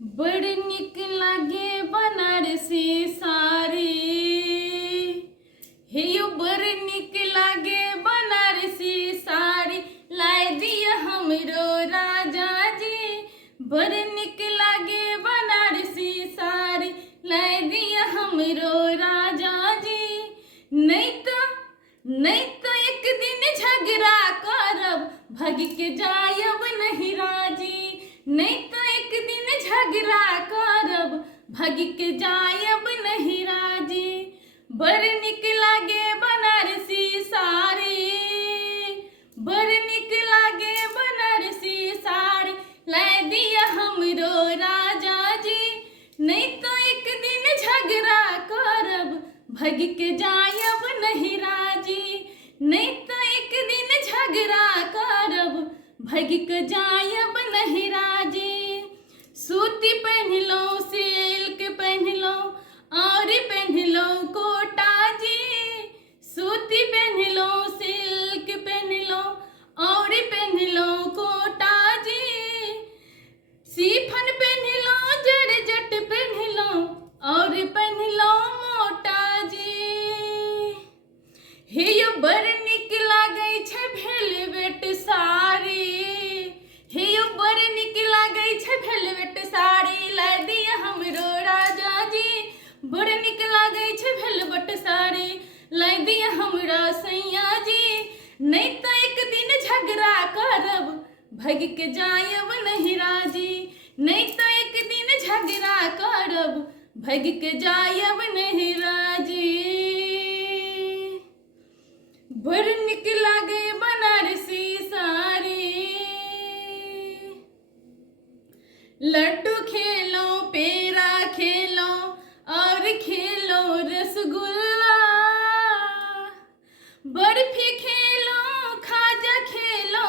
बड़ निक लागे बनारसी साड़ी। हे यो बड़ निक लागे बनारसी साड़ी, लाई दिया हमरो राजा जी। बड़ निक लागे बनारसी साड़ी, लाई दिया हमरो राजा जी। नहीं तो एक दिन झगड़ा करब, भग के जायब नहीं राजी। नहीं तो एक दिन झगड़ा करब, भग के जायब नहीं राजी। बड़ निक लागे बनारसी साड़ी, बड़ निक लागे बनारसी साड़ी, लाई दिया हमरो राजा जी। नहीं तो एक दिन झगड़ा करब, भग के जायब नहीं राजी। नहीं तो एक दिन झगड़ा करब, भग के जायब नहीं राजी। सूती पहन लो, सिल्क पहन लो, और पहन लो कोटा जी। सूती पहन लो, सिल्क पहन लो, और पहन लो कोटा जी। सीफन पहन लो, जरजट पहन लो, और पहन लो मोटा जी। हे यो बड़ निक लागे छे भेलवेट साड़ी। हे यो बड़ निक लागे छे भेलवेट साड़ी, लाई दिया हमरो राजा जी। बड़ निक लागे छे भेलवेट साड़ी, लाई दिया हमरा सैया जी। नहीं तो एक दिन झगड़ा करब, भग के जायब नहीं राजी। नहीं तो एक दिन झगड़ा करब, भग के जायब नहीं राजी। बड़ निक लागे बनारसी साड़ी। लड्डू खेलो, पेड़ा खेलो, और खेलो रसगुल्ला। बर्फी खेलो, खाजा खेलो,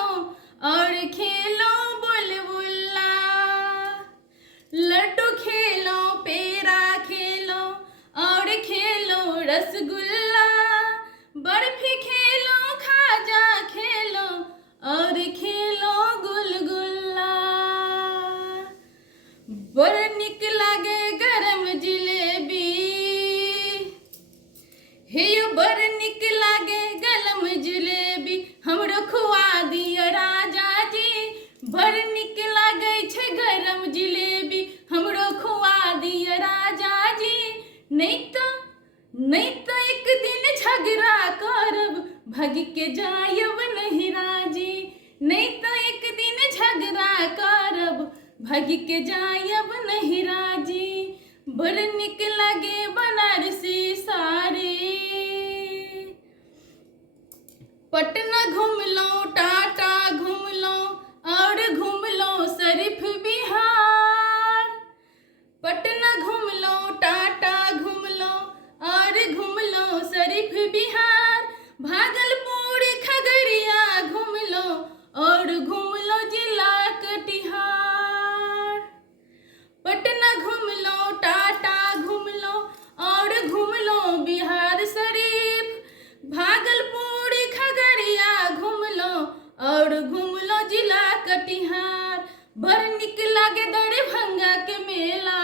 और खेलो बुलबुल्ला। लड्डू खेलो, पेड़ा खेलो, और खेलो रसगुल्ला। बर्फी खेलो, खाजा खेलो, और खेलो गुलगुल्ला। बड़ निक लागे गरम जिलेबी। हे यो बड़ निक लागे गरम जिलेबी, हमरो खुआ दिया राजा जी। बड़ निक लागे छे गरम जिलेबी, हमरो खुआ दिया राजा जी। नहीं तो एक दिन झगड़ा करब, भग के जायब नहीं राजी। नहीं तो एक दिन झगड़ा करब, भग के जायब नहीं राजी। बड़ निक लागे बनारसी साड़ी। पटना घूम लो, टाटा घूम लो, और घूम लो शरीफ बिहार। पटना घूम लो, टाटा घूम लो, और घूम लो शरीफ बिहार। भागलपुर खगड़िया घूम लो, और घूम लो जिला कटिहार। पटना घूम लो, टाटा घूम लो, और घूम लो बिहार शरीफ। भागलपुर खगड़िया घूम लो, और घूम लो जिला कटिहार। बड़ निक लागे दरभंगा के मेला।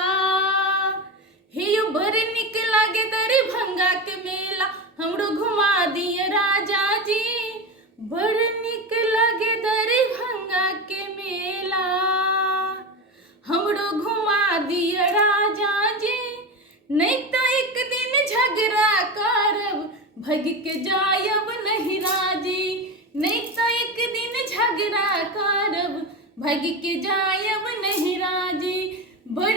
हे यो बड़ निक लागे दरभंगा के मेला, हमरो घुमा दिए राजा जी। बड़ निक लागे दरभंगा के मेला, हमरो घुमा दिए राजा जी। नहीं तो एक दिन झगड़ा करब, भग के जायब नहीं राजी। नहीं तो एक दिन झगड़ा करब, भग के जायब नहीं राजी। बड़